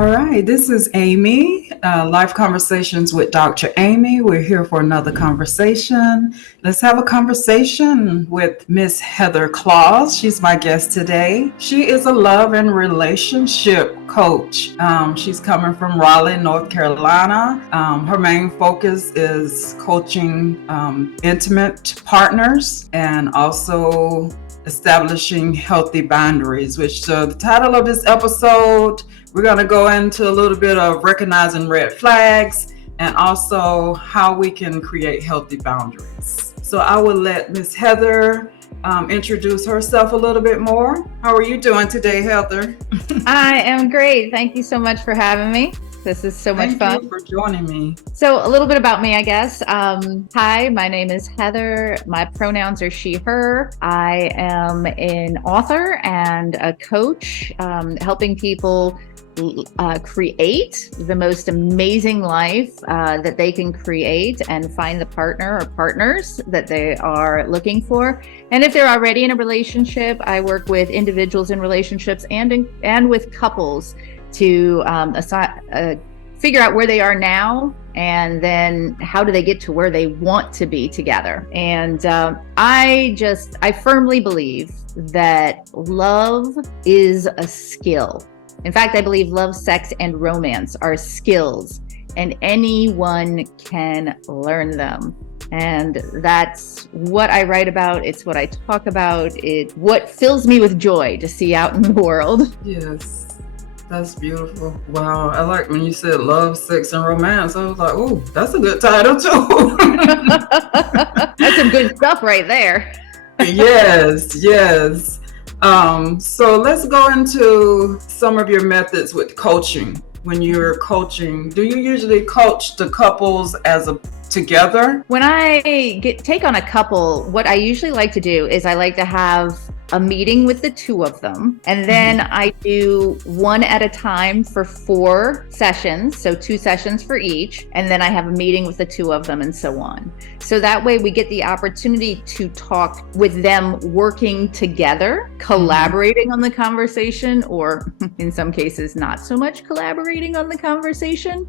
All right, this is Amy, Life Conversations with Dr. Amy. We're here for another conversation. Let's have a conversation with Miss Heather Claus. She's my guest today. She is a love and relationship coach. She's coming from Raleigh, North Carolina. Her main focus is coaching intimate partners and also establishing healthy boundaries, which the title of this episode, we're going to go into a little bit of recognizing red flags and also how we can create healthy boundaries. So I will let Miss Heather introduce herself a little bit more. How are you doing today, Heather? I am great. Thank you so much for having me. This is so much fun. Thank you for joining me. So a little bit about me, I guess. Hi, my name is Heather. My pronouns are she, her. I am an author and a coach, helping people create the most amazing life that they can create and find the partner or partners that they are looking for. And if they're already in a relationship, I work with individuals in relationships and with couples to figure out where they are now and then how do they get to where they want to be together. And I firmly believe that love is a skill. In fact, I believe love, sex, and romance are skills, and anyone can learn them. And that's what I write about. It's what I talk about. It's what fills me with joy to see out in the world. Yes, that's beautiful. Wow, I like when you said love, sex, and romance. I was like, oh, that's a good title too. That's some good stuff right there. Yes. So let's go into some of your methods with coaching. When you're coaching, do you usually coach the couples together? When I take on a couple, what I usually like to do is I like to have a meeting with the two of them. And then I do one at a time for 4 sessions. So 2 sessions for each. And then I have a meeting with the two of them and so on. So that way we get the opportunity to talk with them working together, collaborating on the conversation, or in some cases, not so much collaborating on the conversation.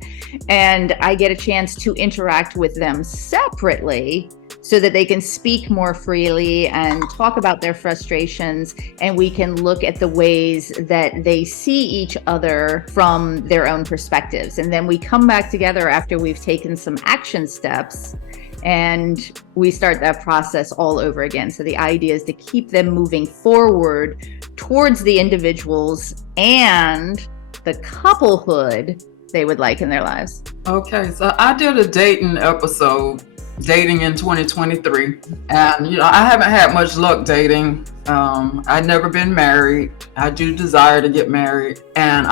And I get a chance to interact with them separately so that they can speak more freely and talk about their frustrations, and we can look at the ways that they see each other from their own perspectives. And then we come back together after we've taken some action steps and we start that process all over again. So the idea is to keep them moving forward towards the individuals and the couplehood they would like in their lives. Okay, so I did a dating episode, dating in 2023, and I haven't had much luck dating. I've never been married. I do desire to get married, and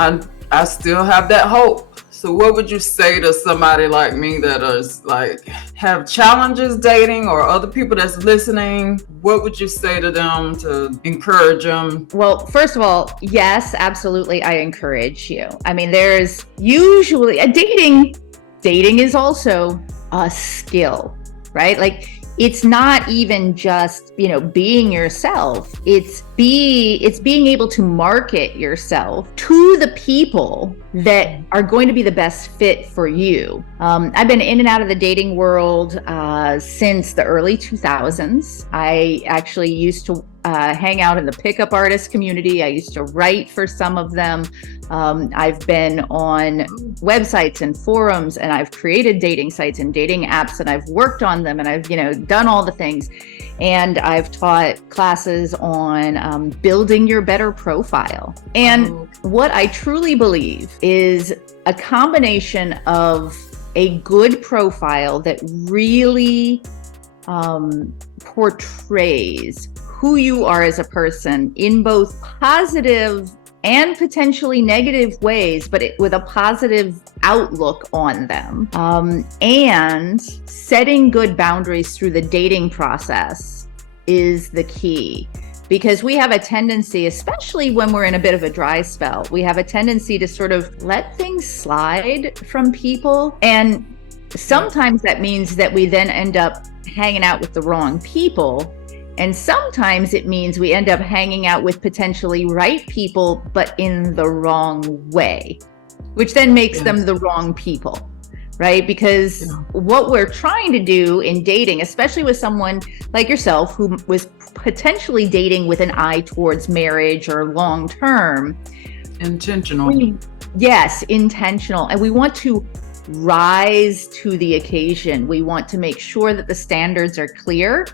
I still have that hope. So what would you say to somebody like me that is like have challenges dating, or other people that's listening? What would you say to them to encourage them? Well, first of all, yes, absolutely. I encourage you. I mean, there's usually dating is also a skill, right? Like, it's not even just, being yourself. It's being able to market yourself to the people that are going to be the best fit for you. I've been in and out of the dating world since the early 2000s. I actually used to hang out in the pickup artist community. I used to write for some of them. I've been on websites and forums, and I've created dating sites and dating apps, and I've worked on them, and I've, done all the things. And I've taught classes on building your better profile. And what I truly believe is a combination of a good profile that really portrays who you are as a person in both positive and potentially negative ways, but with a positive outlook on them. And setting good boundaries through the dating process is the key. Because we have a tendency, especially when we're in a bit of a dry spell, we have a tendency to sort of let things slide from people. And sometimes that means that we then end up hanging out with the wrong people. And sometimes it means we end up hanging out with potentially right people, but in the wrong way. which then makes them Yes. the wrong people, right? Because Yeah. what we're trying to do in dating, especially with someone like yourself who was potentially dating with an eye towards marriage or long term, Intentional. yes, intentional. And we want to rise to the occasion. We want to make sure that the standards are clear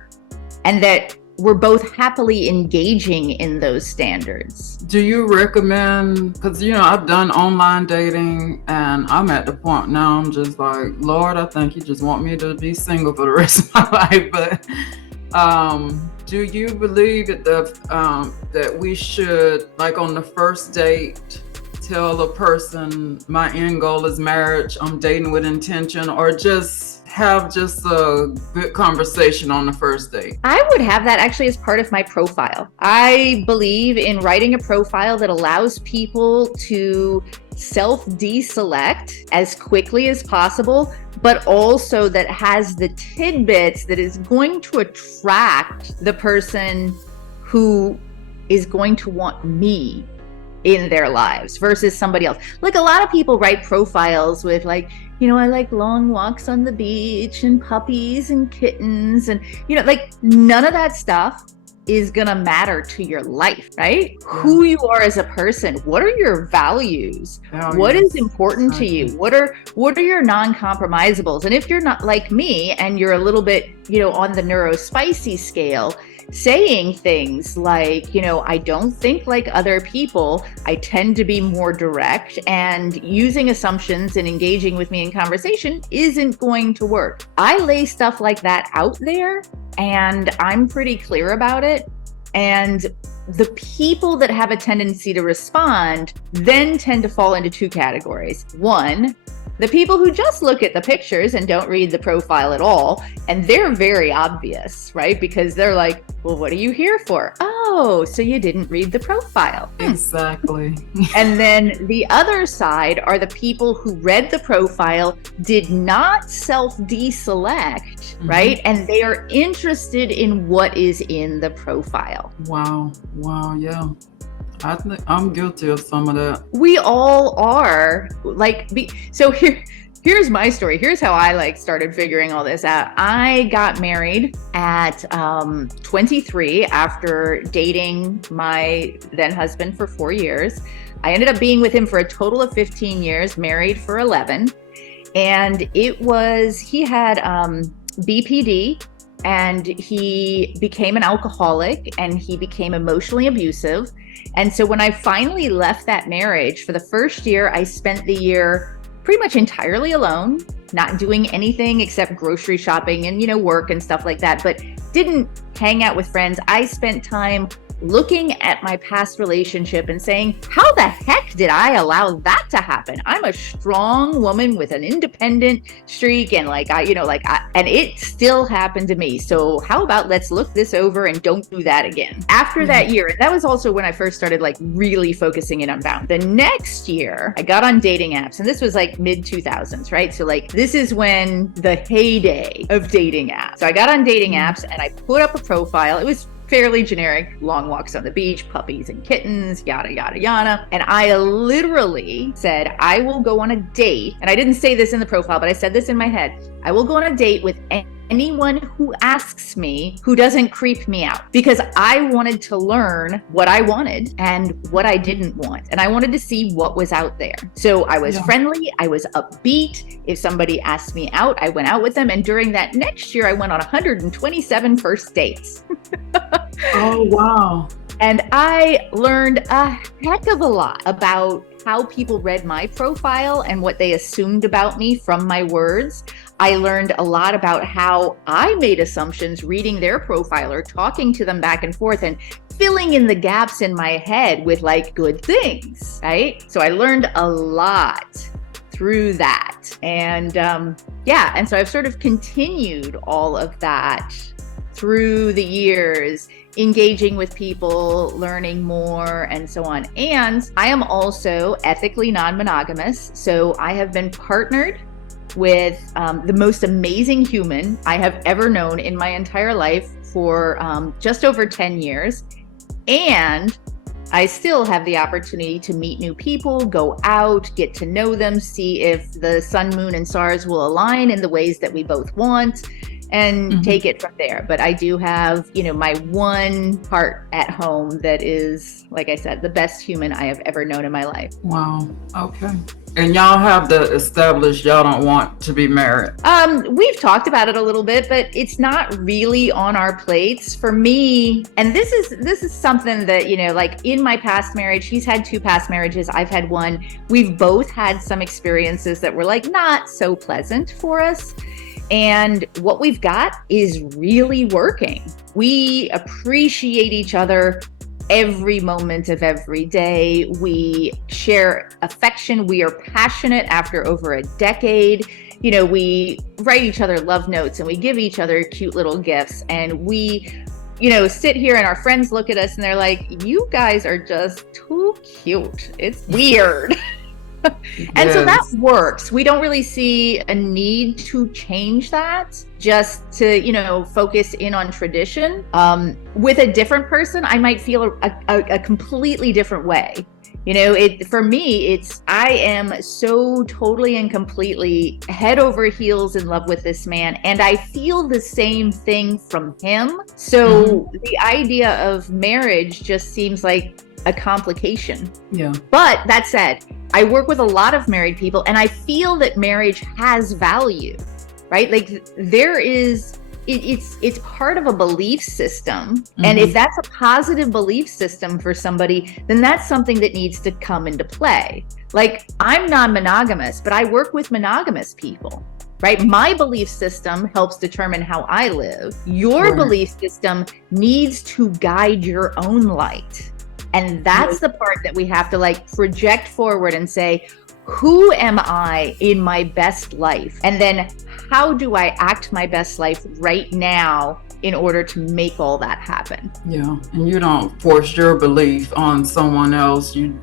and that we're both happily engaging in those standards. Do you recommend, because I've done online dating and I'm at the point now, I'm just like, Lord, I think you just want me to be single for the rest of my life. But do you believe that we should, like on the first date, tell a person my end goal is marriage, I'm dating with intention, or just have just a good conversation on the first date? I would have that actually as part of my profile. I believe in writing a profile that allows people to self-deselect as quickly as possible, but also that has the tidbits that is going to attract the person who is going to want me in their lives versus somebody else. Like a lot of people write profiles with like, I like long walks on the beach and puppies and kittens and, like none of that stuff is gonna matter to your life, right? Yeah. Who you are as a person, what are your values? What is important to you? What are your non-compromisables? And if you're not like me and you're a little bit, on the neurospicy scale, saying things like, I don't think like other people, I tend to be more direct, and using assumptions and engaging with me in conversation isn't going to work. I lay stuff like that out there and I'm pretty clear about it. And the people that have a tendency to respond then tend to fall into two categories. One, the people who just look at the pictures and don't read the profile at all, and they're very obvious, right? Because they're like, well, what are you here for? Oh, so you didn't read the profile. Exactly. And then the other side are the people who read the profile, did not self-deselect, right? And they are interested in what is in the profile. Wow, yeah. I think I'm guilty of some of that. We all are. So here's my story. Here's how I started figuring all this out. I got married at 23 after dating my then husband for 4 years. I ended up being with him for a total of 15 years, married for 11. And he had BPD, and he became an alcoholic, and he became emotionally abusive. And so when I finally left that marriage, for the first year, I spent the year pretty much entirely alone, not doing anything except grocery shopping and, work and stuff like that, but didn't hang out with friends. I spent time looking at my past relationship and saying, how the heck did I allow that to happen? I'm a strong woman with an independent streak, and and it still happened to me. So how about let's look this over and don't do that again. After that year, and that was also when I first started really focusing in on Bound. The next year, I got on dating apps, and this was mid 2000s, right? So this is when the heyday of dating apps. So I got on dating apps and I put up a profile. It was fairly generic, long walks on the beach, puppies and kittens, yada, yada, yada. And I literally said, I will go on a date. And I didn't say this in the profile, but I said this in my head. I will go on a date with anyone who asks me who doesn't creep me out, because I wanted to learn what I wanted and what I didn't want. And I wanted to see what was out there. So I was friendly, I was upbeat. If somebody asked me out, I went out with them. And during that next year, I went on 127 first dates. Oh, wow. And I learned a heck of a lot about how people read my profile and what they assumed about me from my words. I learned a lot about how I made assumptions reading their profile or talking to them back and forth and filling in the gaps in my head with good things, right? So I learned a lot through that. And and so I've sort of continued all of that through the years, engaging with people, learning more, and so on. And I am also ethically non-monogamous. So I have been partnered with the most amazing human I have ever known in my entire life for just over 10 years. And I still have the opportunity to meet new people, go out, get to know them, see if the sun, moon, and stars will align in the ways that we both want, and take it from there. But I do have, my one part at home that is, like I said, the best human I have ever known in my life. Wow. Okay. And y'all have to establish y'all don't want to be married. We've talked about it a little bit, but it's not really on our plates for me. And this is something that, like in my past marriage, he's had 2 past marriages. I've had 1. We've both had some experiences that were like not so pleasant for us. And what we've got is really working. We appreciate each other every moment of every day. We share affection. We are passionate after over a decade. We write each other love notes and we give each other cute little gifts. And we, sit here and our friends look at us and they're like, you guys are just too cute. It's weird. And so that works. We don't really see a need to change that, just to, focus in on tradition. With a different person, I might feel a completely different way. For me, I am so totally and completely head over heels in love with this man, and I feel the same thing from him. So the idea of marriage just seems like a complication. Yeah. But that said, I work with a lot of married people and I feel that marriage has value, right? Like it's part of a belief system. And if that's a positive belief system for somebody, then that's something that needs to come into play. Like, I'm non-monogamous, but I work with monogamous people, right? My belief system helps determine how I live. Your belief system needs to guide your own light. And that's the part that we have to project forward and say, who am I in my best life? And then how do I act my best life right now in order to make all that happen? Yeah. And you don't force your belief on someone else. You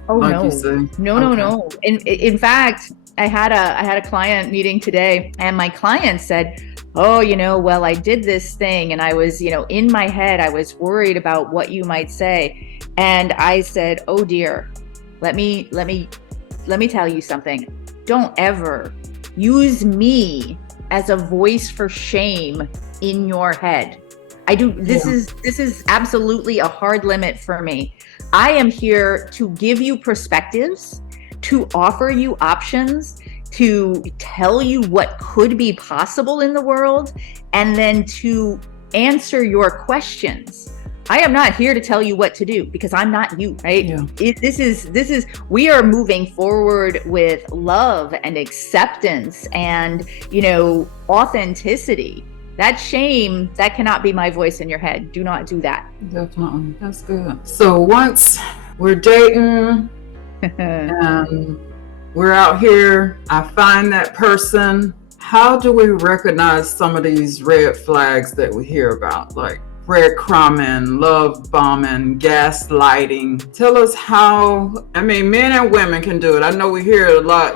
say. No. In fact, I had a client meeting today and my client said, oh, well, I did this thing and I was, in my head, I was worried about what you might say. And I said, oh dear, let me tell you something. Don't ever use me as a voice for shame in your head. This is absolutely a hard limit for me. I am here to give you perspectives, to offer you options, to tell you what could be possible in the world, and then to answer your questions. I am not here to tell you what to do because I'm not you, right? Yeah. We are moving forward with love and acceptance and, authenticity. That shame, that cannot be my voice in your head. Do not do that. Definitely. That's good. So once we're dating and we're out here, I find that person, how do we recognize some of these red flags that we hear about? Like breadcrumbing, love bombing, gaslighting. Tell us how, men and women can do it. I know we hear it a lot,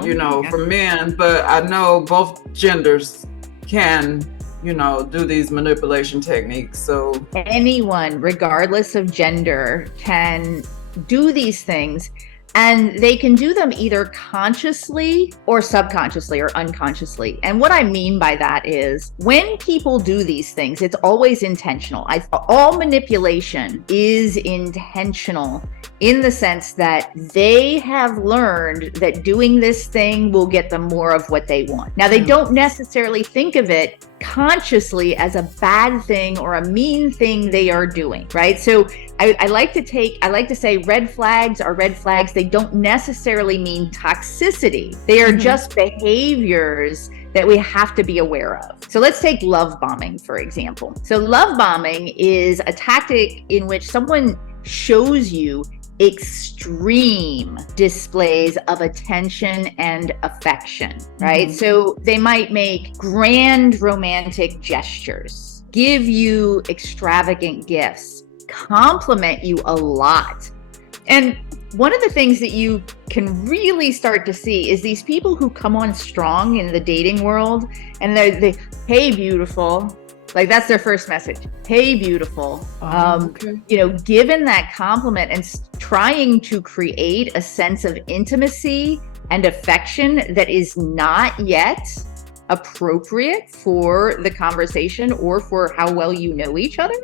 from men, but I know both genders can, do these manipulation techniques. So anyone, regardless of gender, can do these things. And they can do them either consciously or subconsciously or unconsciously. And what I mean by that is when people do these things, it's always intentional. All manipulation is intentional in the sense that they have learned that doing this thing will get them more of what they want. Now, they don't necessarily think of it consciously as a bad thing or a mean thing they are doing, right? So I like to say red flags are red flags. They don't necessarily mean toxicity. They are just behaviors that we have to be aware of. So let's take love bombing, for example. So love bombing is a tactic in which someone shows you extreme displays of attention and affection, right? So they might make grand romantic gestures, give you extravagant gifts, compliment you a lot. And one of the things that you can really start to see is these people who come on strong in the dating world and they hey, beautiful, Like that's their first message. Hey, beautiful. Okay. Given that compliment and trying to create a sense of intimacy and affection that is not yet appropriate for the conversation or for how well you know each other.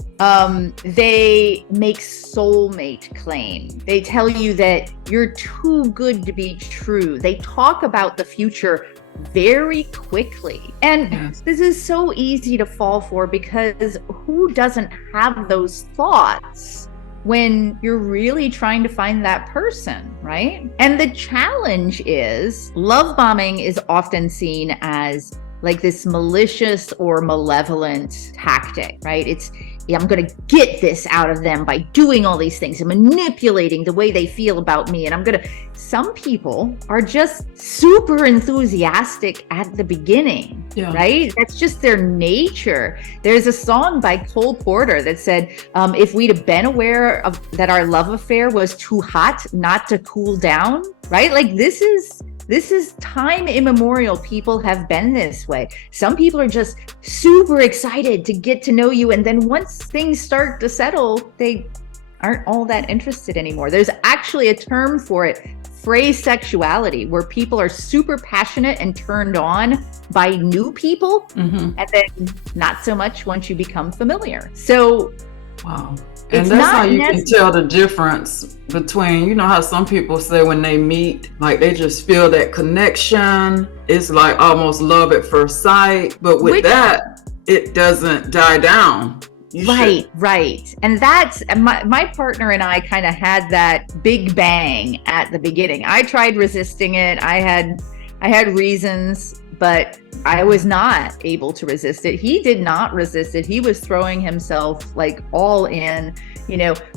They make soulmate claim. They tell you that you're too good to be true. They talk about the future very quickly. And this is so easy to fall for, because who doesn't have those thoughts when you're really trying to find that person, right? And the challenge is love bombing is often seen as like this malicious or malevolent tactic, right? I'm going to get this out of them by doing all these things and manipulating the way they feel about me. And some people are just super enthusiastic at the beginning, right? That's just their nature. There's a song by Cole Porter that said, if we'd have been aware of that our love affair was too hot not to cool down, right? Like this is time immemorial. People have been this way. Some people are just super excited to get to know you. And then once things start to settle, they aren't all that interested anymore. There's actually a term for it, phrase sexuality, where people are super passionate and turned on by new people, and then not so much once you become familiar. So, wow. And that's how you can tell the difference between, you know how some people say when they meet, like they just feel that connection. It's like almost love at first sight. But with that, it doesn't die down. Right. And that's my partner and I kind of had that big bang at the beginning. I tried resisting it. I had reasons, but I was not able to resist it. He did not resist it. He was throwing himself like all in,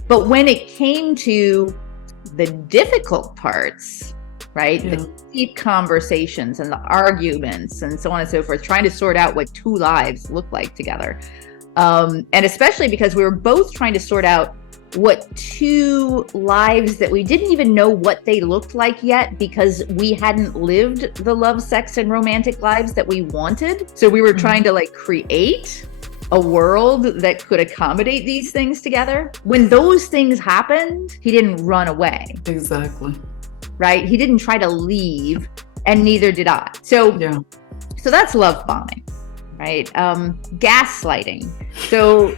but when it came to the difficult parts, right? The deep conversations and the arguments and so on and so forth, trying to sort out what two lives look like together. And especially because we were both trying to sort out what two lives that we didn't even know what they looked like yet, because we hadn't lived the love, sex, and romantic lives that we wanted. So we were trying to like create a world that could accommodate these things together. When those things happened, he didn't run away. Exactly. Right? He didn't try to leave, and neither did I. So that's love bombing, right? Gaslighting. So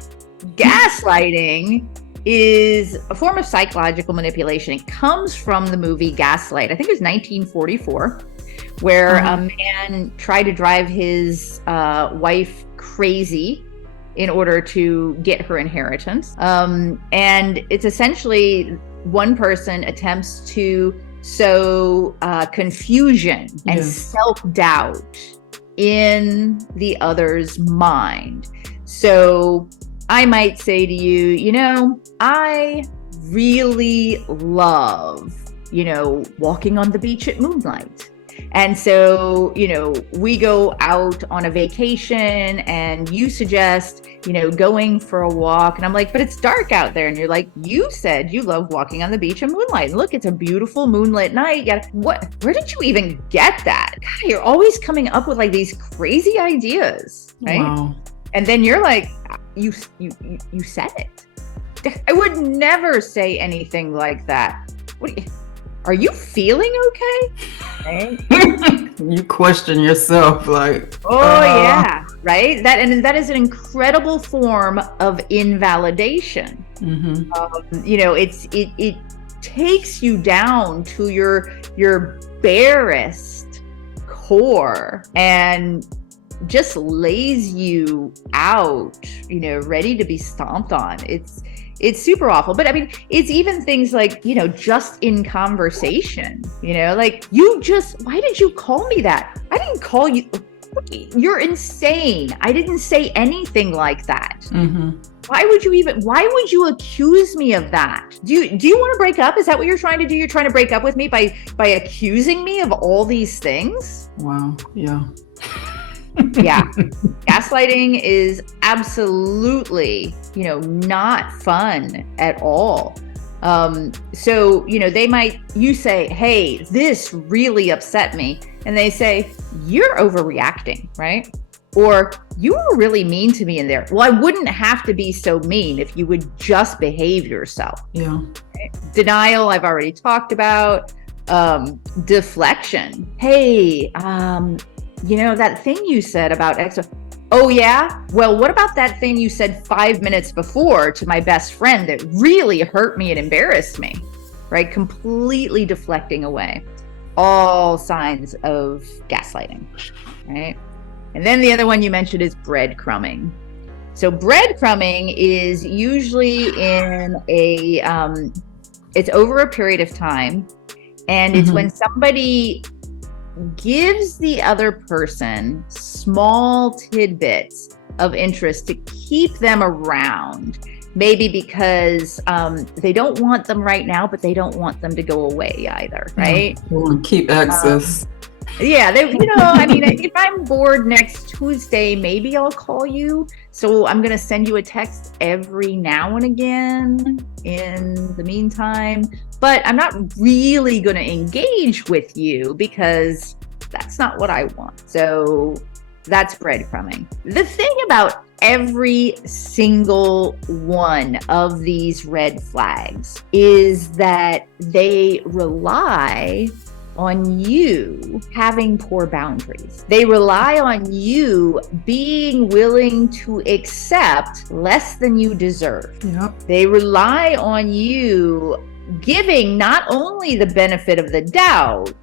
gaslighting is a form of psychological manipulation. It comes from the movie Gaslight. I think it was 1944, where a man tried to drive his wife crazy in order to get her inheritance. And it's essentially one person attempts to sow confusion and self-doubt in the other's mind. So I might say to you, I really love, walking on the beach at moonlight. And so, we go out on a vacation and you suggest, going for a walk. And I'm like, but it's dark out there. And you're like, you said you love walking on the beach at moonlight. And look, it's a beautiful moonlit night. Yeah. Where did you even get that? God, you're always coming up with like these crazy ideas, right? Wow. And then you're like, you said it. I would never say anything like that. Are you feeling okay? Right? You question yourself, like, yeah, right? That is an incredible form of invalidation. It takes you down to your barest core and just lays you out, ready to be stomped on. It's super awful. But I mean, it's even things like, just in conversation, like why did you call me that? I didn't call you. You're insane. I didn't say anything like that. Why would you accuse me of that? Do you want to break up? Is that what you're trying to do? You're trying to break up with me by accusing me of all these things? Wow. Yeah. Yeah. Gaslighting is absolutely, not fun at all. So, you say, hey, this really upset me. And they say, you're overreacting, right? Or you were really mean to me in there. Well, I wouldn't have to be so mean if you would just behave yourself. Yeah. Denial, I've already talked about. Deflection. Hey, that thing you said about X. Oh yeah? Well, what about that thing you said 5 minutes before to my best friend that really hurt me and embarrassed me, right? Completely deflecting away. All signs of gaslighting, right? And then the other one you mentioned is breadcrumbing. So breadcrumbing is usually it's over a period of time. And it's when somebody gives the other person small tidbits of interest to keep them around. Maybe because they don't want them right now, but they don't want them to go away either, right? They want to keep access. If I'm bored next Tuesday, maybe I'll call you. So I'm going to send you a text every now and again in the meantime. But I'm not really going to engage with you because that's not what I want. So that's breadcrumbing. The thing about every single one of these red flags is that they rely on you having poor boundaries. They rely on you being willing to accept less than you deserve. Yep. They rely on you giving not only the benefit of the doubt,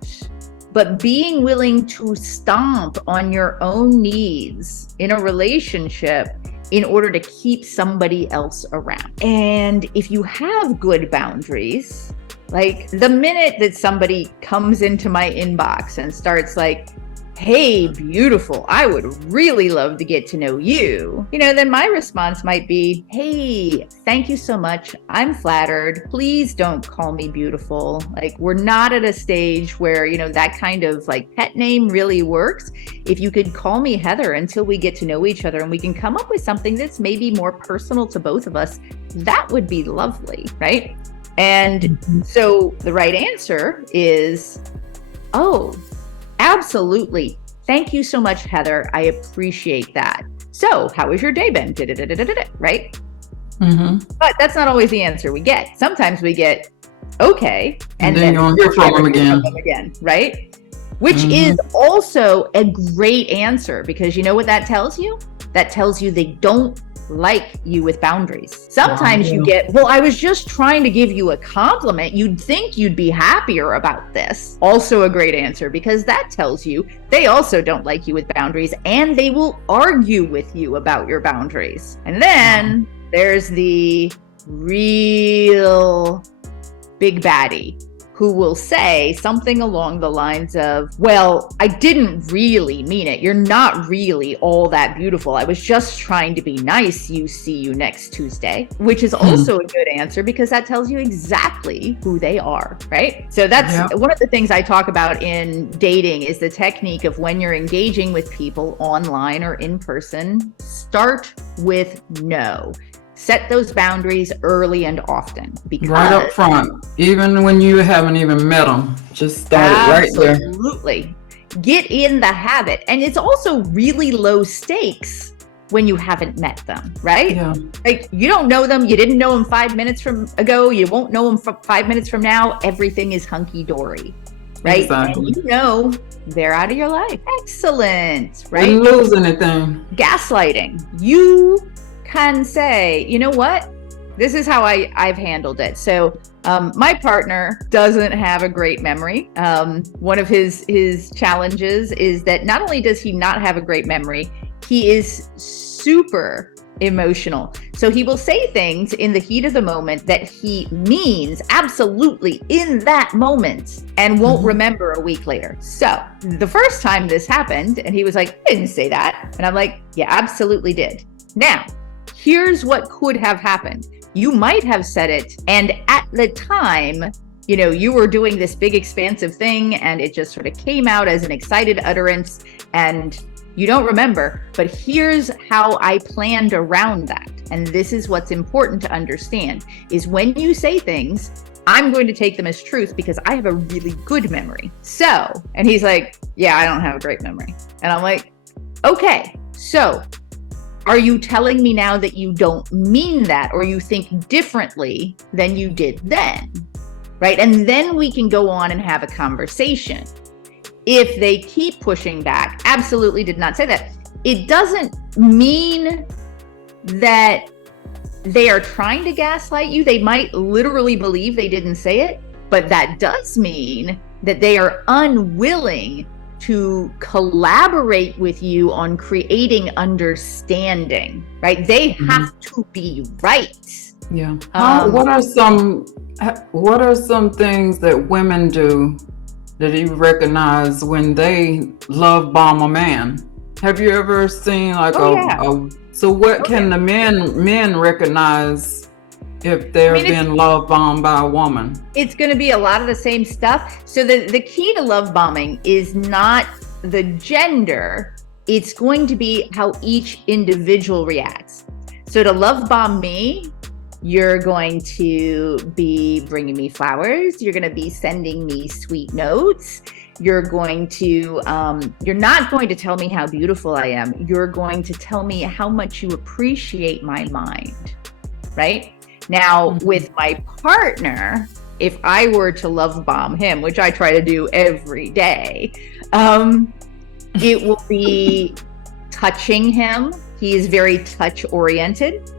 but being willing to stomp on your own needs in a relationship in order to keep somebody else around. And if you have good boundaries, like the minute that somebody comes into my inbox and starts like, hey, beautiful, I would really love to get to know you, then my response might be, hey, thank you so much. I'm flattered. Please don't call me beautiful. Like, we're not at a stage where, that kind of like pet name really works. If you could call me Heather until we get to know each other and we can come up with something that's maybe more personal to both of us, that would be lovely, right? And so the right answer is, oh, absolutely. Thank you so much, Heather. I appreciate that. So how has your day been? Right? But that's not always the answer we get. Sometimes we get, okay. And then you'll hear from them again, right? Which is also a great answer because you know what that tells you? That tells you they don't like you with boundaries. Sometimes you get, well, I was just trying to give you a compliment. You'd think you'd be happier about this. Also a great answer because that tells you they also don't like you with boundaries and they will argue with you about your boundaries. And then there's the real big baddie who will say something along the lines of, well, I didn't really mean it. You're not really all that beautiful. I was just trying to be nice. See you next Tuesday, which is also a good answer because that tells you exactly who they are, right? So that's one of the things I talk about in dating is the technique of when you're engaging with people online or in person, start with no. Set those boundaries early and often. Because right up front, even when you haven't even met them, just start it right there. Absolutely. Get in the habit. And it's also really low stakes when you haven't met them, right? Yeah. Like you don't know them. You didn't know them 5 minutes ago. You won't know them 5 minutes from now. Everything is hunky-dory, right? Exactly. And they're out of your life. Excellent, right? Didn't lose anything. Gaslighting. You can say, you know what? This is how I've handled it. So my partner doesn't have a great memory. One of his challenges is that not only does he not have a great memory, he is super emotional. So he will say things in the heat of the moment that he means absolutely in that moment and won't remember a week later. So the first time this happened and he was like, I didn't say that. And I'm like, yeah, absolutely did. Now, here's what could have happened. You might have said it, and at the time, you were doing this big expansive thing, and it just sort of came out as an excited utterance, and you don't remember. But here's how I planned around that. And this is what's important to understand, is when you say things, I'm going to take them as truth because I have a really good memory. So, and he's like, yeah, I don't have a great memory. And I'm like, okay. So are you telling me now that you don't mean that, or you think differently than you did then? Right? And then we can go on and have a conversation. If they keep pushing back, absolutely did not say that. It doesn't mean that they are trying to gaslight you. They might literally believe they didn't say it, but that does mean that they are unwilling to collaborate with you on creating understanding, right? They have to be right. Yeah. What are some things that women do that you recognize when they love bomb a man? Have you ever seen like so what can the men recognize if they're being love bombed by a woman? It's going to be a lot of the same stuff. So the key to love bombing is not the gender. It's going to be how each individual reacts. So to love bomb me, you're going to be bringing me flowers. You're going to be sending me sweet notes. You're going to, you're not going to tell me how beautiful I am. You're going to tell me how much you appreciate my mind, right? Now, with my partner, if I were to love bomb him, which I try to do every day, it will be touching him. He is very touch oriented.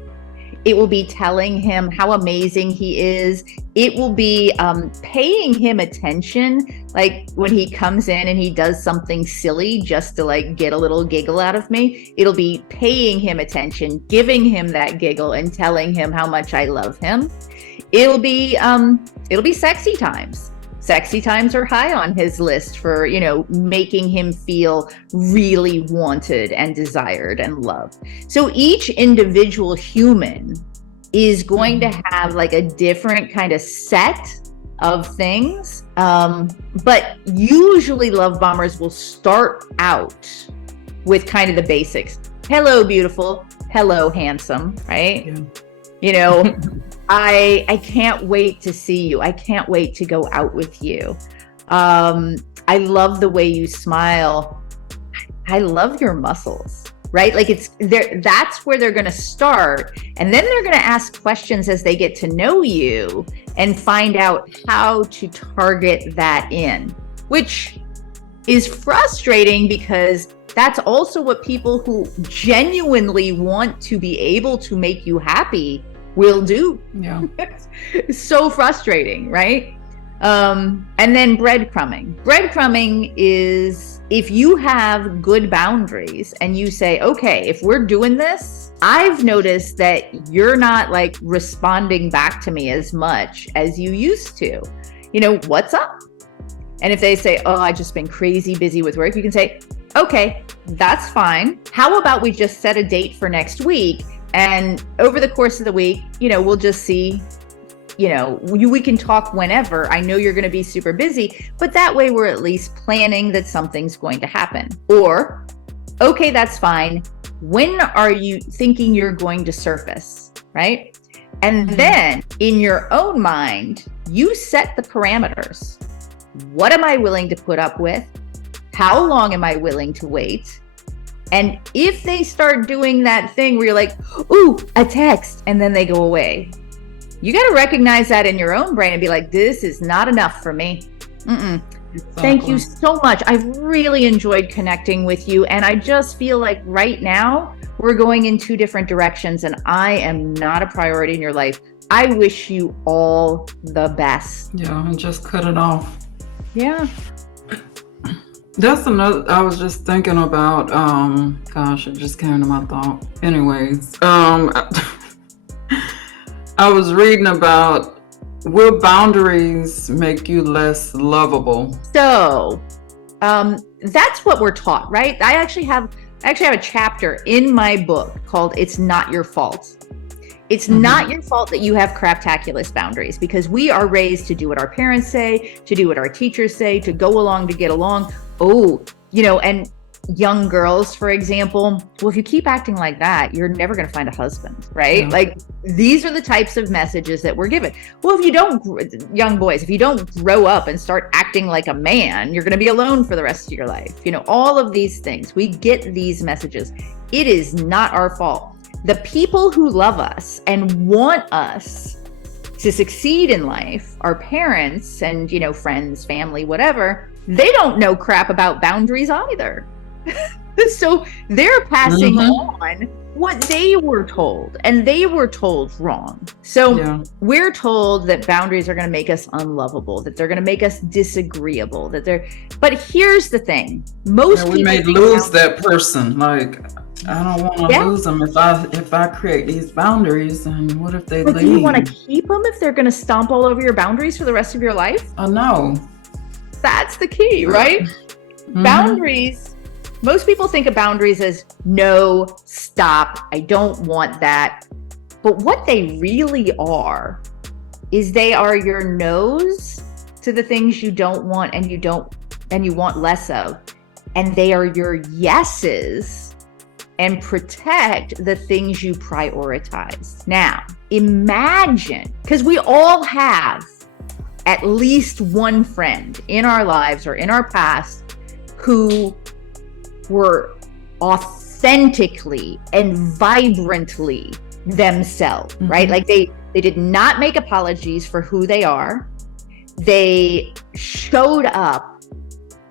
It will be telling him how amazing he is. It will be paying him attention. Like when he comes in and he does something silly just to like get a little giggle out of me, it'll be paying him attention, giving him that giggle and telling him how much I love him. It'll be sexy times. Sexy times are high on his list for, making him feel really wanted and desired and loved. So each individual human is going to have like a different kind of set of things. But usually love bombers will start out with kind of the basics. Hello, beautiful. Hello, handsome, right? Yeah. I can't wait to see you. I can't wait to go out with you. I love the way you smile. I love your muscles, right? Like it's there. That's where they're going to start. And then they're going to ask questions as they get to know you and find out how to target that in, which is frustrating because that's also what people who genuinely want to be able to make you happy will do. Yeah. It's so frustrating, right? And then breadcrumbing. Breadcrumbing is if you have good boundaries and you say, okay, if we're doing this, I've noticed that you're not like responding back to me as much as you used to. What's up? And if they say, oh, I've just been crazy busy with work, you can say, okay, that's fine. How about we just set a date for next week? And over the course of the week, we'll just see, we can talk whenever. I know you're going to be super busy, but that way we're at least planning that something's going to happen. Or, okay, that's fine. When are you thinking you're going to surface, right? And then in your own mind, you set the parameters. What am I willing to put up with? How long am I willing to wait? And if they start doing that thing where you're like, ooh, a text, and then they go away, you got to recognize that in your own brain and be like, this is not enough for me. Exactly. Thank you so much. I've really enjoyed connecting with you. And I just feel like right now we're going in two different directions and I am not a priority in your life. I wish you all the best. Yeah, and just cut it off. Yeah. That's another, I was just thinking about, gosh, it just came to my thought. Anyways, I was reading about, will boundaries make you less lovable? So, that's what we're taught, right? I actually have a chapter in my book called It's Not Your Fault. It's not your fault that you have craptaculous boundaries because we are raised to do what our parents say, to do what our teachers say, to go along to get along. And young girls, for example, well, if you keep acting like that, you're never going to find a husband, right? Yeah. Like these are the types of messages that we're given. Well, young boys, if you don't grow up and start acting like a man, you're going to be alone for the rest of your life. All of these things, we get these messages. It is not our fault. The people who love us and want us to succeed in life, our parents and, friends, family, whatever, they don't know crap about boundaries either. So they're passing on what they were told, and they were told wrong. So we're told that boundaries are going to make us unlovable, that they're going to make us disagreeable, but here's the thing. Most people we may lose that person. Like, I don't want to lose them if I create these boundaries, and what if they leave? Do you want to keep them if they're going to stomp all over your boundaries for the rest of your life? Oh, no. That's the key, right? Mm-hmm. Boundaries. Most people think of boundaries as no, stop, I don't want that. But what they really are is they are your no's to the things you don't want and you want less of. And they are your yeses and protect the things you prioritize. Now, imagine, because we all have at least one friend in our lives or in our past who were authentically and vibrantly themselves, right? Like they did not make apologies for who they are. They showed up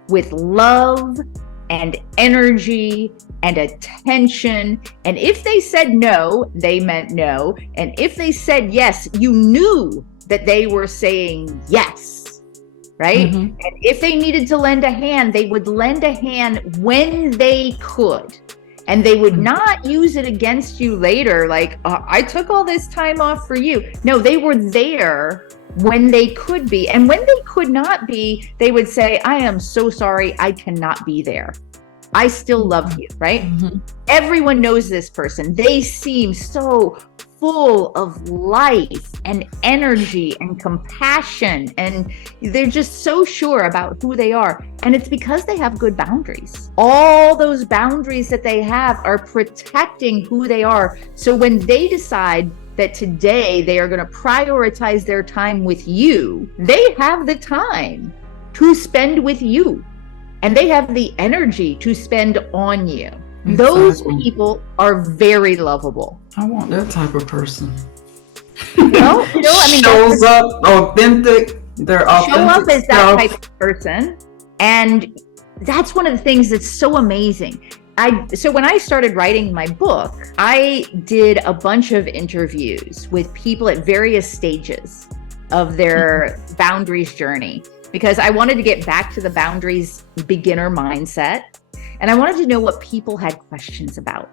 with love and energy and attention. And if they said no, they meant no. And if they said yes, you knew that they were saying yes. Right? And if they needed to lend a hand, they would lend a hand when they could. And they would not use it against you later, like, I took all this time off for you. No, they were there when they could be. And when they could not be, they would say, I am so sorry, I cannot be there. I still love you, right? Everyone knows this person. They seem so full of life and energy and compassion, and they're just so sure about who they are. And it's because they have good boundaries. All those boundaries that they have are protecting who they are. So when they decide that today they are going to prioritize their time with you, they have the time to spend with you, and they have the energy to spend on you. Exactly. Those people are very lovable. I want that type of person. Shows up authentic. They're authentic. Show up as that type of person. And that's one of the things that's so amazing. So when I started writing my book, I did a bunch of interviews with people at various stages of their boundaries journey, because I wanted to get back to the boundaries beginner mindset. And I wanted to know what people had questions about.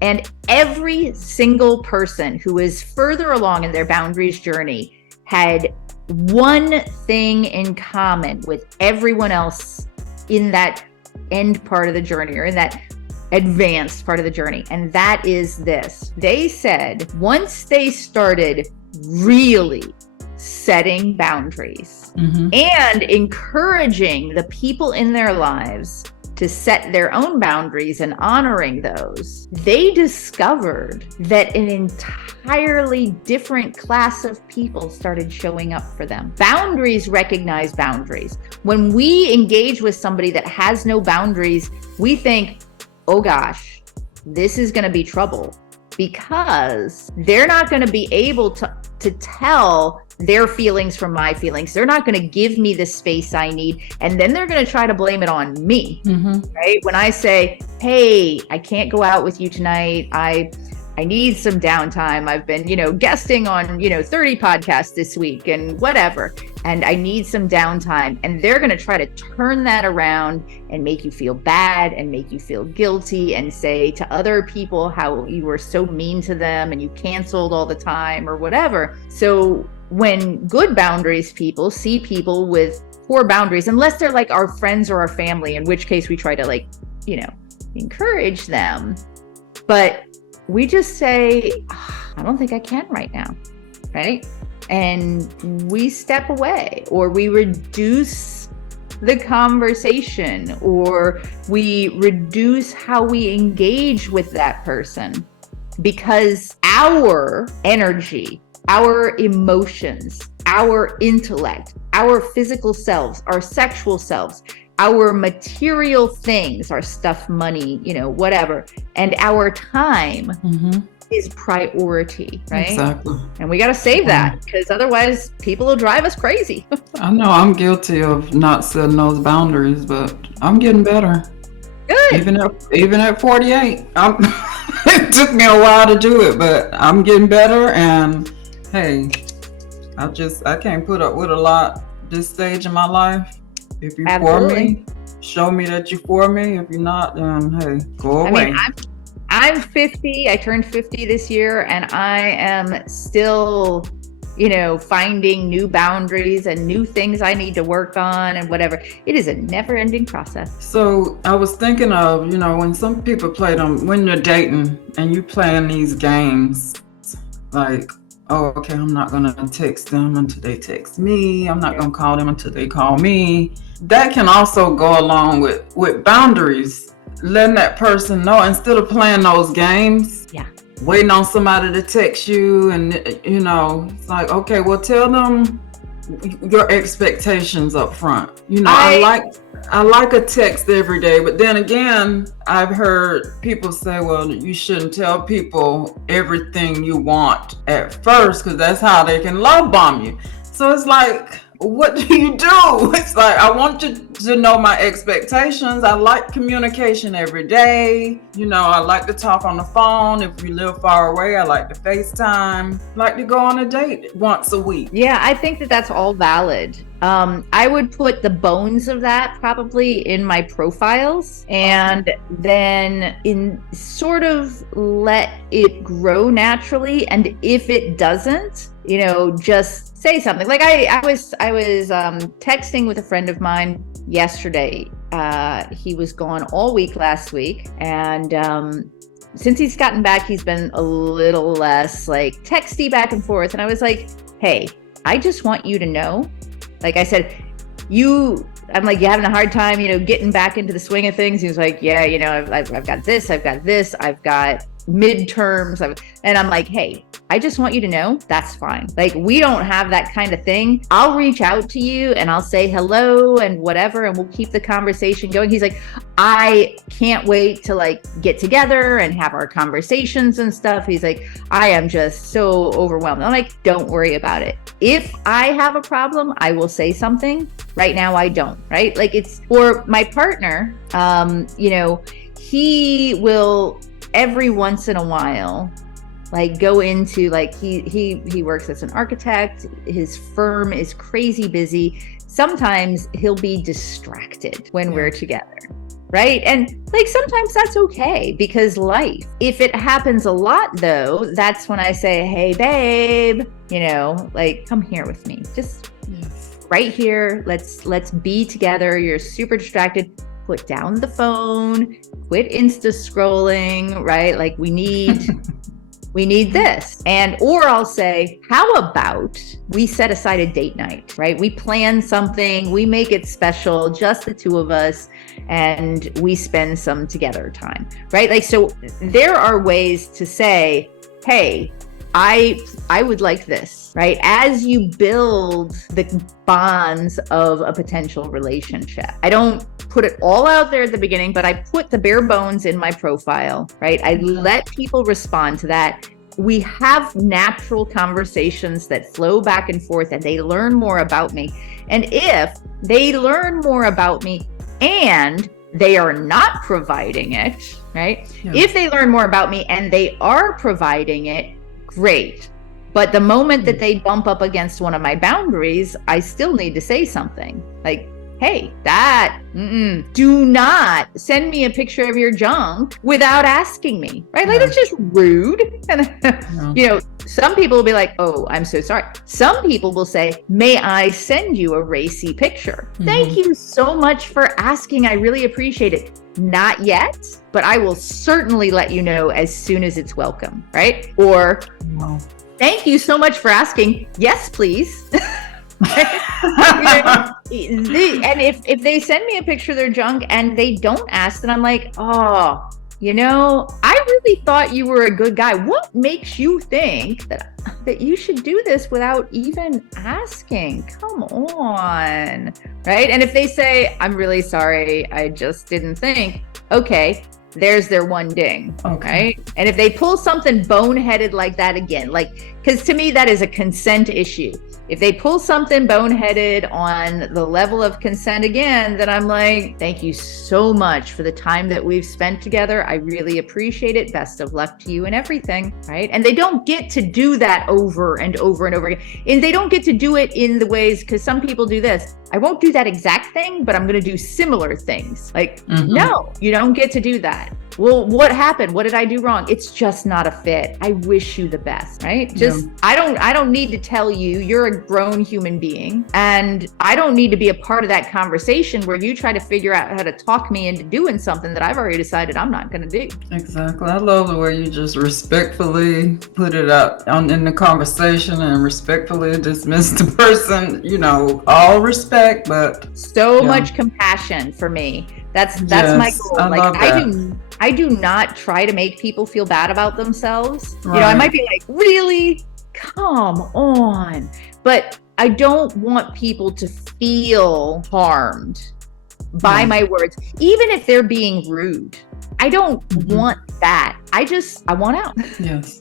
And every single person who is further along in their boundaries journey had one thing in common with everyone else in that end part of the journey, or in that advanced part of the journey. And that is this. They said once they started really setting boundaries and encouraging the people in their lives to set their own boundaries and honoring those, they discovered that an entirely different class of people started showing up for them. Boundaries recognize boundaries. When we engage with somebody that has no boundaries, we think, oh gosh, this is going to be trouble, because they're not going to be able to tell their feelings from my feelings. They're not going to give me the space I need. And then they're going to try to blame it on me, right? When I say, hey, I can't go out with you tonight. I need some downtime. I've been, guesting on, 30 podcasts this week and whatever. And I need some downtime. And they're going to try to turn that around and make you feel bad and make you feel guilty and say to other people how you were so mean to them and you canceled all the time or whatever. So when good boundaries people see people with poor boundaries, unless they're like our friends or our family, in which case we try to encourage them. But we just say, I don't think I can right now, right? And we step away, or we reduce the conversation, or we reduce how we engage with that person, because our energy, our emotions, our intellect, our physical selves, our sexual selves, our material things, our stuff, money, whatever, and our time is priority, right? Exactly. And we got to save that, because otherwise people will drive us crazy. I know I'm guilty of not setting those boundaries, but I'm getting better. Good. Even at 48, it took me a while to do it, but I'm getting better. And hey, I can't put up with a lot this stage in my life. If you're for me, show me that you're for me. If you're not, then hey, go away. I mean, I'm 50. I turned 50 this year, and I am still, finding new boundaries and new things I need to work on and whatever. It is a never-ending process. So I was thinking of, when some people play them, when you're dating and you playing these games, like, oh, okay, I'm not going to text them until they text me. I'm not going to call them until they call me. That can also go along with boundaries. Letting that person know, instead of playing those games, waiting on somebody to text you, and it's like, okay, well, tell them your expectations up front. I like a text every day, but then again, I've heard people say, well, you shouldn't tell people everything you want at first, because that's how they can love bomb you. So it's like, what do you do? It's like, I want you to know my expectations. I like communication every day. I like to talk on the phone. If you live far away, I like to FaceTime. I like to go on a date once a week. Yeah, I think that that's all valid. I would put the bones of that probably in my profiles, and then sort of let it grow naturally. And if it doesn't, just say something. Like I was texting with a friend of mine yesterday. He was gone all week last week, and since he's gotten back, he's been a little less like texty back and forth. And I was like, hey, I just want you to know. Like I said, I'm like, you having a hard time, getting back into the swing of things? He was like, yeah, I've got this, I've got midterms. And I'm like, hey, I just want you to know that's fine. Like, we don't have that kind of thing. I'll reach out to you and I'll say hello and whatever, and we'll keep the conversation going. He's like, I can't wait to get together and have our conversations and stuff. He's like, I am just so overwhelmed. I'm like, don't worry about it. If I have a problem, I will say something. Right now, I don't, right? Like, it's for my partner, he will every once in a while go into he works as an architect. His firm is crazy busy. Sometimes he'll be distracted when we're together, right? And sometimes that's okay, because life. If it happens a lot though, that's when I say, hey babe, come here with me. Just right here. Let's be together. You're super distracted. Put down the phone, quit Insta scrolling, right? We need this. Or I'll say, how about we set aside a date night, right? We plan something, we make it special, just the two of us, and we spend some together time, right? So there are ways to say, hey, I would like this, right? As you build the bonds of a potential relationship. I don't put it all out there at the beginning, but I put the bare bones in my profile, right? I let people respond to that. We have natural conversations that flow back and forth, and they learn more about me. And if they learn more about me and they are not providing it, right? Yeah. If they learn more about me and they are providing it, great. But the moment that they bump up against one of my boundaries, I still need to say something like, hey, do not send me a picture of your junk without asking me, right? That's just rude. And, some people will be like, oh, I'm so sorry. Some people will say, may I send you a racy picture? Mm-hmm. Thank you so much for asking. I really appreciate it. Not yet, but I will certainly let you know as soon as it's welcome, right? Or, thank you so much for asking. Yes, please. And if they send me a picture of their junk and they don't ask, then I'm like, oh, I really thought you were a good guy. What makes you think that you should do this without even asking? Come on, right? And if they say, I'm really sorry, I just didn't think, okay, there's their one ding, right? And if they pull something boneheaded like that again, because to me, that is a consent issue. If they pull something boneheaded on the level of consent again, then I'm like, thank you so much for the time that we've spent together. I really appreciate it. Best of luck to you and everything, right? And they don't get to do that over and over and over again. And they don't get to do it in the ways, because some people do this. I won't do that exact thing, but I'm going to do similar things. No, you don't get to do that. Well, what happened? What did I do wrong? It's just not a fit. I wish you the best, right? I don't need to tell you, you're a grown human being, and I don't need to be a part of that conversation where you try to figure out how to talk me into doing something that I've already decided I'm not going to do. Exactly. I love the way you just respectfully put it up in the conversation and respectfully dismiss the person, all respect, but so much compassion for me. That's my goal. I do not try to make people feel bad about themselves. Right. I might be like, really? Come on. But I don't want people to feel harmed by my words, even if they're being rude. I don't want that. I want out. Yes.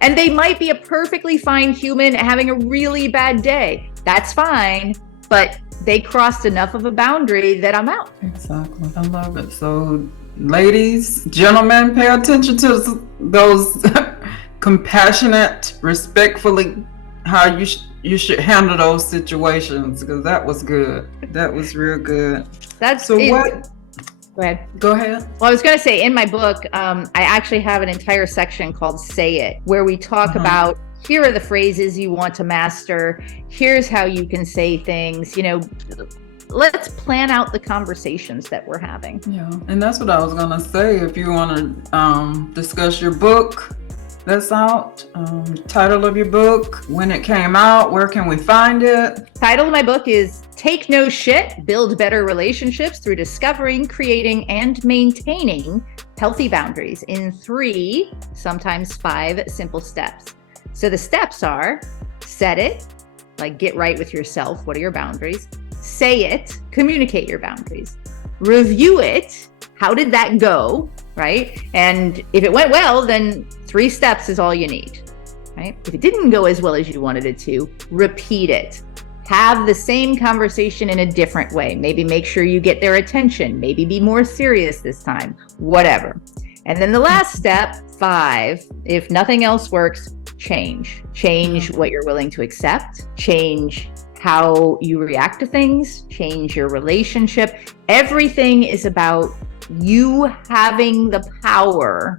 And they might be a perfectly fine human having a really bad day. That's fine. But they crossed enough of a boundary that I'm out. Exactly. I love it. So ladies, gentlemen, pay attention to those compassionate, respectfully, how you should handle those situations, because that was good. That was real good. Go ahead. Well, I was going to say, in my book, I actually have an entire section called Say It, where we talk about, here are the phrases you want to master. Here's how you can say things. Let's plan out the conversations that we're having. Yeah, and that's what I was going to say. If you want to discuss your book that's out, title of your book, when it came out, where can we find it? Title of my book is Take No Shit, Build Better Relationships Through Discovering, Creating, and Maintaining Healthy Boundaries in 3, sometimes 5 simple steps. So the steps are: set it, get right with yourself. What are your boundaries? Say it, communicate your boundaries. Review it. How did that go? Right? And if it went well, then 3 steps is all you need. Right? If it didn't go as well as you wanted it to, repeat it. Have the same conversation in a different way. Maybe make sure you get their attention. Maybe be more serious this time. Whatever. And then the last step, 5, if nothing else works, change. Change what you're willing to accept. Change how you react to things. Change your relationship. Everything is about you having the power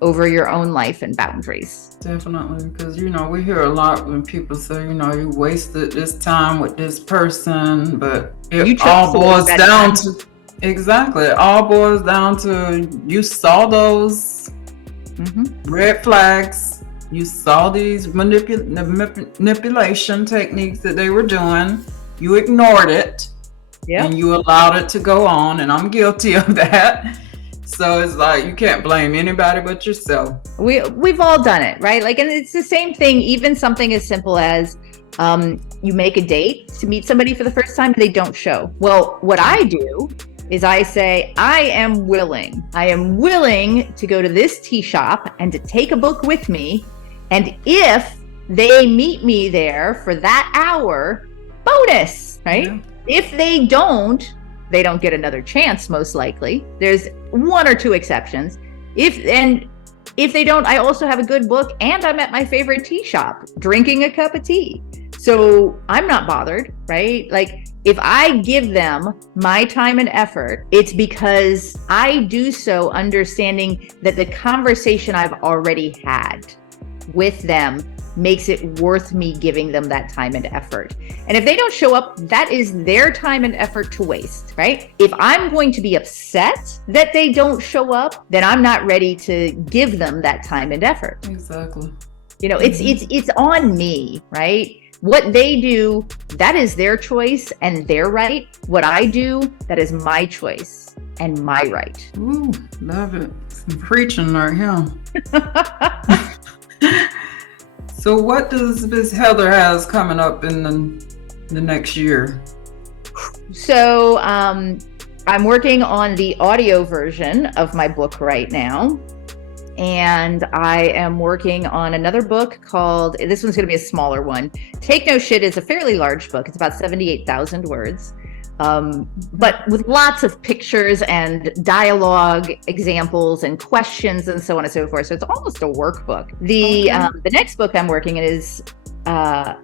over your own life and boundaries. Definitely, because we hear a lot when people say, you wasted this time with this person, but it all boils down to it all boils down to you saw those red flags. You saw these manipulation techniques that they were doing. You ignored it, and you allowed it to go on, and I'm guilty of that. So it's like you can't blame anybody but yourself. We've all done it, right? And it's the same thing. Even something as simple as you make a date to meet somebody for the first time and they don't show. Well, what I do is I say, I am willing to go to this tea shop and to take a book with me. And if they meet me there for that hour, bonus, right? Yeah. If they don't get another chance, most likely. There's 1 or 2 exceptions. If they don't, I also have a good book and I'm at my favorite tea shop drinking a cup of tea. So I'm not bothered, right? If I give them my time and effort, it's because I do so understanding that the conversation I've already had with them makes it worth me giving them that time and effort. And if they don't show up, that is their time and effort to waste, right? If I'm going to be upset that they don't show up, then I'm not ready to give them that time and effort. Exactly. It's on me, right? What they do, that is their choice and their right. What I do, that is my choice and my right. Ooh, love it. Some preaching right here. So what does Miss Heather has coming up in the next year? So I'm working on the audio version of my book right now. And I am working on another book called, this one's going to be a smaller one. Take No Shit is a fairly large book. It's about 78,000 words. But with lots of pictures and dialogue examples and questions and so on and so forth. So it's almost a workbook. The next book I'm working in is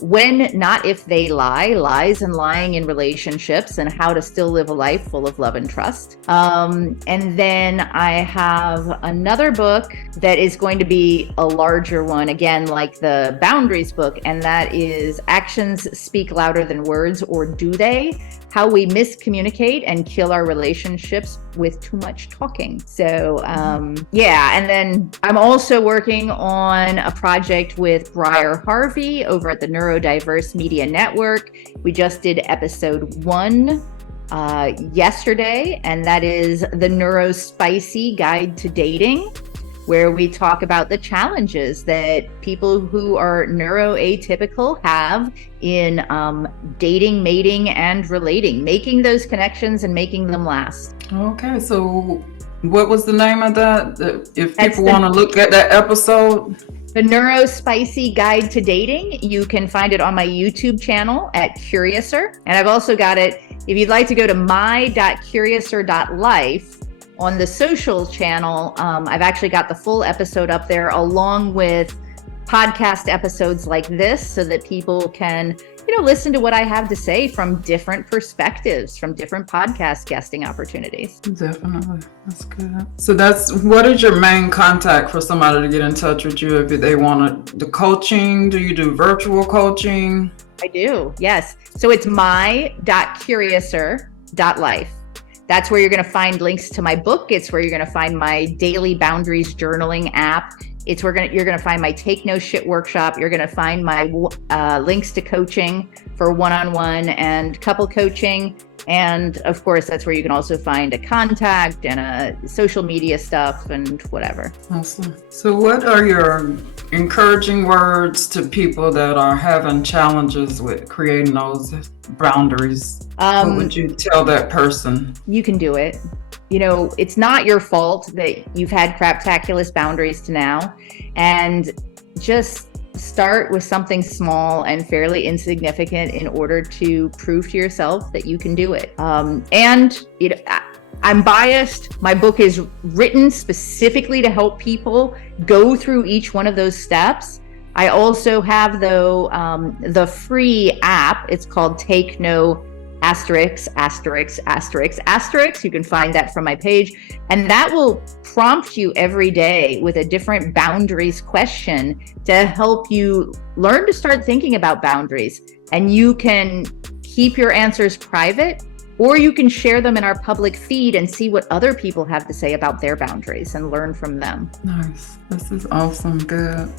When Not If They Lie, Lies and Lying in Relationships, and How to Still Live a Life Full of Love and Trust. And then I have another book that is going to be a larger one, again, like the boundaries book, and that is Actions Speak Louder Than Words, or Do They? How we miscommunicate and kill our relationships with too much talking. So yeah, and then I'm also working on a project with Briar Harvey over at the Neurodiverse Media Network. We just did episode 1 yesterday, and that is the Neurospicy Guide to Dating, where we talk about the challenges that people who are neuroatypical have in dating, mating, and relating, making those connections and making them last. Okay, so what was the name of that? If people want to look at that episode? The Neurospicy Guide to Dating. You can find it on my YouTube channel at Curiouser. And I've also got it, if you'd like to go to my.curiouser.life, on the social channel, I've actually got the full episode up there along with podcast episodes like this so that people can, listen to what I have to say from different perspectives, from different podcast guesting opportunities. Definitely. That's good. So what is your main contact for somebody to get in touch with you if they want the coaching? Do you do virtual coaching? I do, yes. So it's my.curiouser.life. That's where you're going to find links to my book. It's where you're going to find my daily boundaries journaling app. It's where you're going to find my Take No Shit workshop. You're going to find my links to coaching for one-on-one and couple coaching. And of course, that's where you can also find a contact and a social media stuff and whatever. Awesome. So what are your encouraging words to people that are having challenges with creating those boundaries? What would you tell that person? You can do it. It's not your fault that you've had craptaculous boundaries to now, and just start with something small and fairly insignificant in order to prove to yourself that you can do it. And I'm biased. My book is written specifically to help people go through each one of those steps. I also have, though, the free app. It's called Take No *******. You can find that from my page. And that will prompt you every day with a different boundaries question to help you learn to start thinking about boundaries. And you can keep your answers private, or you can share them in our public feed and see what other people have to say about their boundaries and learn from them. Nice. This is awesome. Good.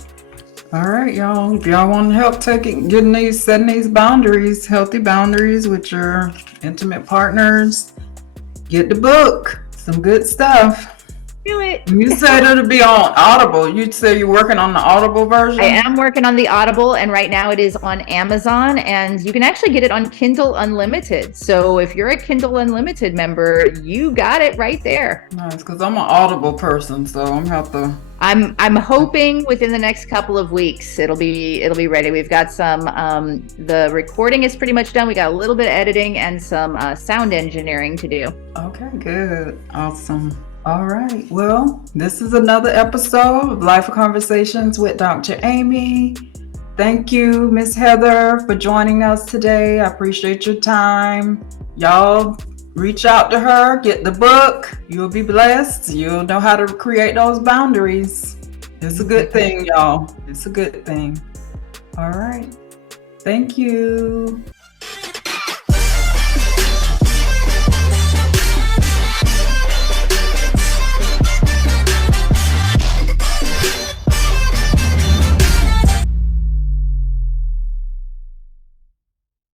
All right, y'all. If y'all want help setting these boundaries, healthy boundaries with your intimate partners, get the book. Some good stuff. Do it. You said it'll be on Audible. You'd say you're working on the Audible version? I am working on the Audible, and right now it is on Amazon, and you can actually get it on Kindle Unlimited. So if you're a Kindle Unlimited member, you got it right there. Nice, because I'm an Audible person, so I'm hoping within the next couple of weeks it'll be ready. We've got some the recording is pretty much done. We got a little bit of editing and some sound engineering to do. Okay, good. Awesome. All right. Well, this is another episode of Life Conversations with Dr. Amy. Thank you, Miss Heather, for joining us today. I appreciate your time. Y'all reach out to her, get the book. You'll be blessed. You'll know how to create those boundaries. It's a good thing, y'all. It's a good thing. All right. Thank you.